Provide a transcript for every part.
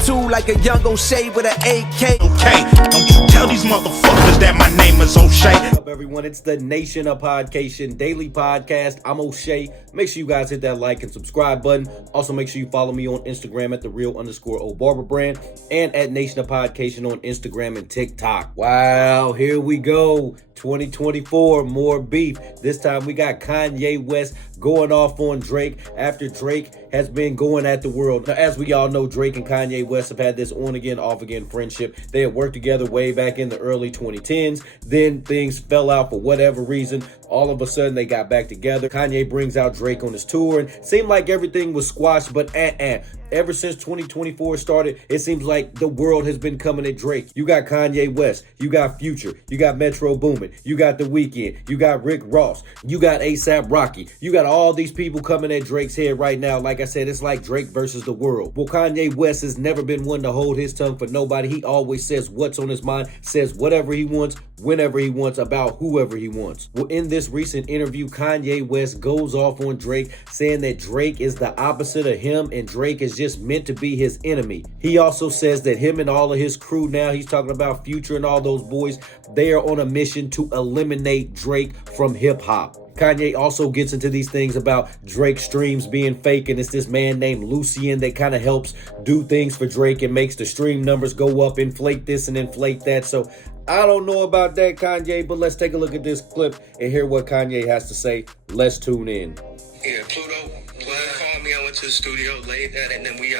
attitude like a young O'Shea with an AK. Okay, don't you tell these motherfuckers that my name is O'Shea. What's up, everyone? It's the Nation of Podcation Daily Podcast. I'm O'Shea. Make sure you guys hit that like and subscribe button. Also, make sure you follow me on Instagram at @the_real_O_barber and at Nation of Podcation on Instagram and TikTok. Wow, here we go. 2024, more beef. This time we got Kanye West going off on Drake after Drake has been going at the world. Now, as we all know, Drake and Kanye West have had this on-again, off-again friendship. They had worked together way back in the early 2010s. Then things fell out for whatever reason. All of a sudden, they got back together. Kanye brings out Drake on his tour, and seemed like everything was squashed, but ever since 2024 started, it seems like the world has been coming at Drake. You got Kanye West, you got Future, you got Metro Boomin, you got The Weeknd, you got Rick Ross, you got A$AP Rocky. You got all these people coming at Drake's head right now. Like I said, it's like Drake versus the world. Well, Kanye West has never been one to hold his tongue for nobody. He always says what's on his mind, says whatever he wants, whenever he wants, about whoever he wants. Well, in this recent interview, Kanye West goes off on Drake, saying that Drake is the opposite of him and Drake is just meant to be his enemy. He also says that him and all of his crew, now he's talking about Future and all those boys, they are on a mission to eliminate Drake from hip-hop. Kanye also gets into these things about Drake's streams being fake, and it's this man named Lucian that kind of helps do things for Drake and makes the stream numbers go up, inflate this and inflate that. So I don't know about that, Kanye, but let's take a look at this clip and hear what Kanye has to say. Let's tune in. Yeah, Pluto called me. I went to the studio, laid that, and then we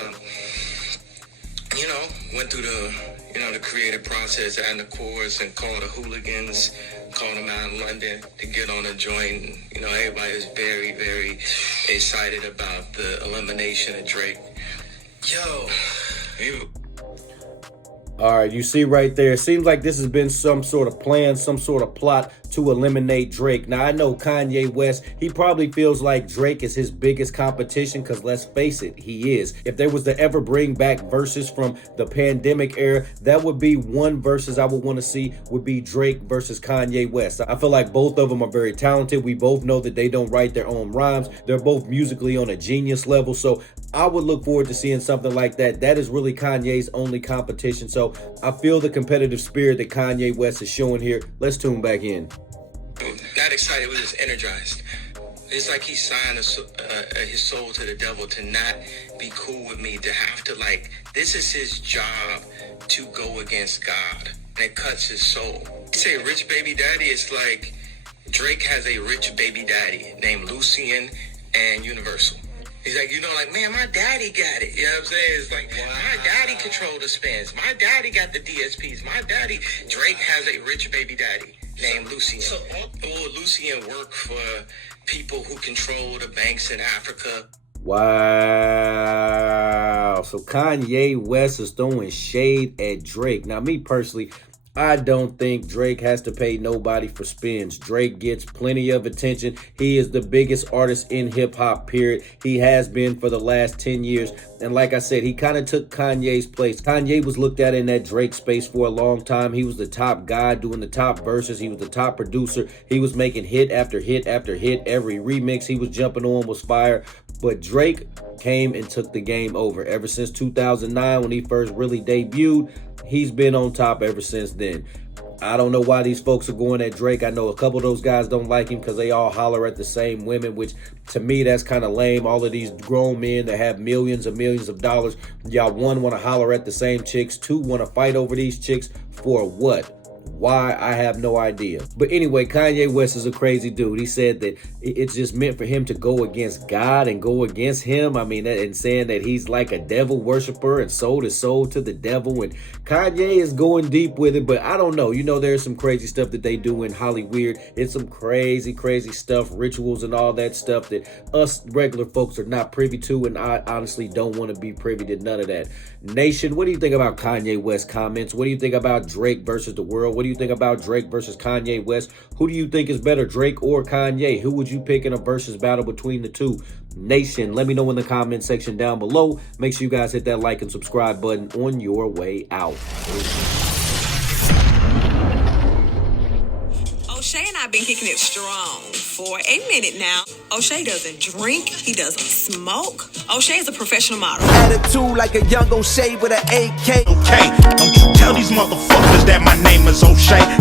went through the creative process and the chorus and called the hooligans, called them out in London to get on a joint. You know, everybody is very, very excited about the elimination of Drake. All right, you see right there, it seems like this has been some sort of plan, some sort of plot to eliminate Drake. Now, I know Kanye West, he probably feels like Drake is his biggest competition because let's face it, he is. If there was to ever bring back verses from the pandemic era, that would be one versus I would want to see would be Drake versus Kanye West. I feel like both of them are very talented. We both know that they don't write their own rhymes. They're both musically on a genius level. So I would look forward to seeing something like that. That is really Kanye's only competition. So I feel the competitive spirit that Kanye West is showing here. Let's tune back in. Not excited, we're just energized. It's like he signed his soul to the devil to not be cool with me, to have to, this is his job to go against God. And it cuts his soul. You say rich baby daddy, it's like Drake has a rich baby daddy named Lucian and Universal. He's like, man, my daddy got it. You know what I'm saying? It's like, my daddy controlled the spins. My daddy got the DSPs. Drake has a rich baby daddy named Lucian. Lucian worked for people who control the banks in Africa. Wow. So Kanye West is throwing shade at Drake. Now, me personally, I don't think Drake has to pay nobody for spins. Drake gets plenty of attention. He is the biggest artist in hip-hop, period. He has been for the last 10 years. And like I said, he kind of took Kanye's place. Kanye was looked at in that Drake space for a long time. He was the top guy doing the top verses. He was the top producer. He was making hit after hit after hit. Every remix he was jumping on was fire. But Drake came and took the game over. Ever since 2009, when he first really debuted, he's been on top ever since then. I don't know why these folks are going at Drake. I know a couple of those guys don't like him because they all holler at the same women, which to me, that's kind of lame. All of these grown men that have millions and millions of dollars, y'all, one, want to holler at the same chicks, two, want to fight over these chicks for what? Why? I have no idea. But anyway, Kanye West is a crazy dude. He said that it's just meant for him to go against God and go against him. I mean, and saying that he's like a devil worshiper and sold his soul to the devil. And Kanye is going deep with it, but I don't know. You know, there's some crazy stuff that they do in Hollywood. It's some crazy, crazy stuff, rituals and all that stuff that us regular folks are not privy to. And I honestly don't want to be privy to none of that. Nation, what do you think about Kanye West comments? What do you think about Drake versus the world? What do you think about Drake versus Kanye West? Who do you think is better, Drake or Kanye? Who would you pick in a versus battle between the two? Nation, let me know in the comment section down below. Make sure you guys hit that like and subscribe button on your way out. O'Shea and I I've been kicking it strong for a minute now. O'Shea doesn't drink. He doesn't smoke. O'Shea is a professional model. Attitude like a young O'Shea with an AK. Okay, don't you tell these motherfuckers that my name is O'Shea.